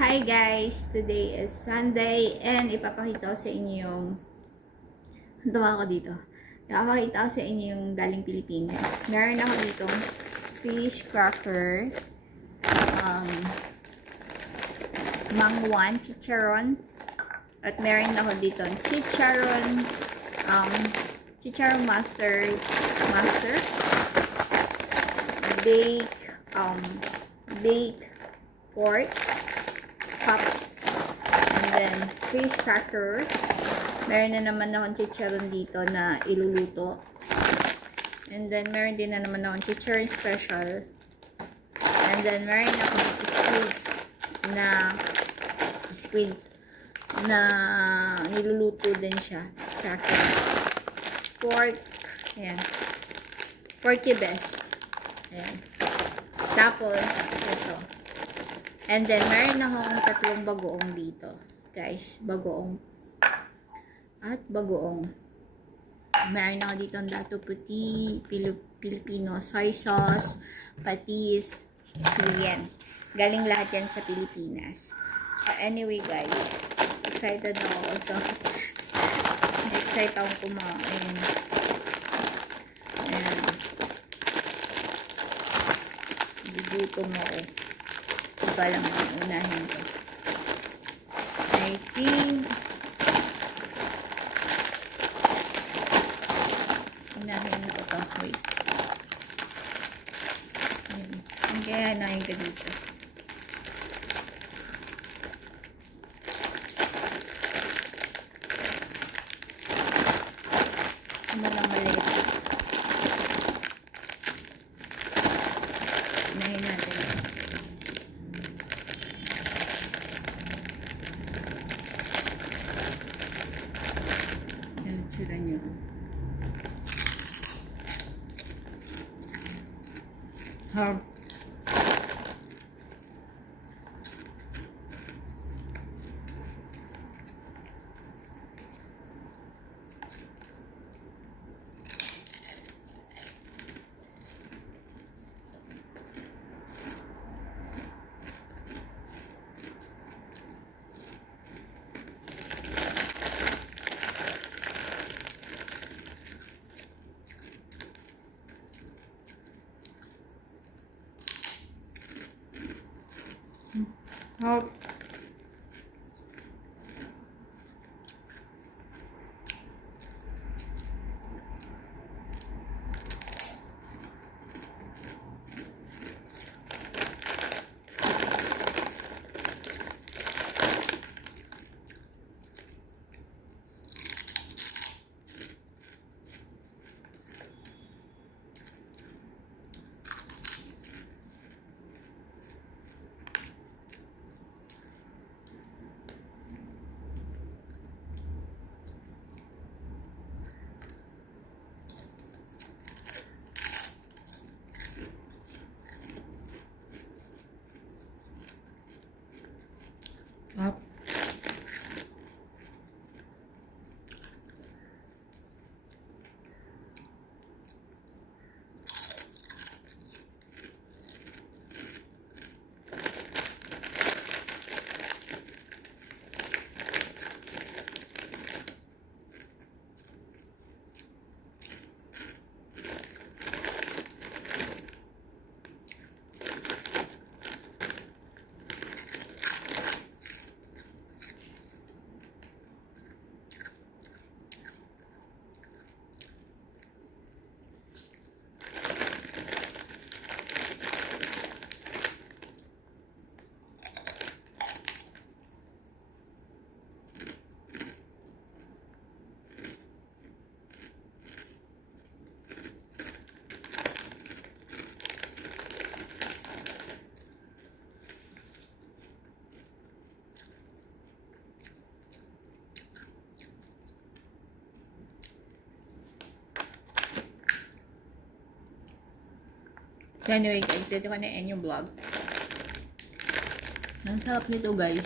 Hi guys! Today is Sunday and ipapakita ko sa inyo yung tawa ko dito. Ipapakita ko sa inyo yung galing Pilipinas. Meron ako dito fish cracker, mangwan, chicharon, at meron ako dito chicharon master, baked pork cups, and then fish cracker. Meron na naman akong chicharon dito na iluluto, and then meron din na naman akong chicharon special, and then meron akong squids na niluluto din siya, cracker, pork, ayan, porky best, ayan. Tapos ito. And then, meron akong tatlong bagoong dito. Guys, bagoong. At bagoong. Meron ako dito ang dato puti, Filipino soy sauce, patis, Chilean. Galing lahat yan sa Pilipinas. So, anyway guys, excited ako. So, excited akong kumain. Ayan. Gugutom ako. Ito lang ang unahin ko. I think unahin ko ito. Wait. Ang kaya unahin ko dito. Ano lang maliit. Unahin natin. Sila nyo. Hop. Hop. So anyway guys, dito ko na end yung vlog. Ang sarap nito guys.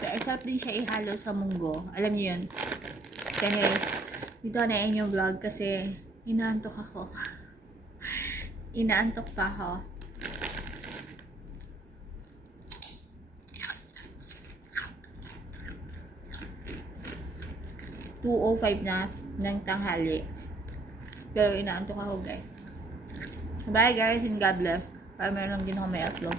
So, ang sarap din siya ihalo sa munggo. Alam niyo yun. So anyway, dito ko na end yung vlog kasi inaantok ako. Inaantok pa ako. 2:05 na ng tanghali. Pero inaantok ako guys. Bye guys and God bless. Para meron lang din ako may upload.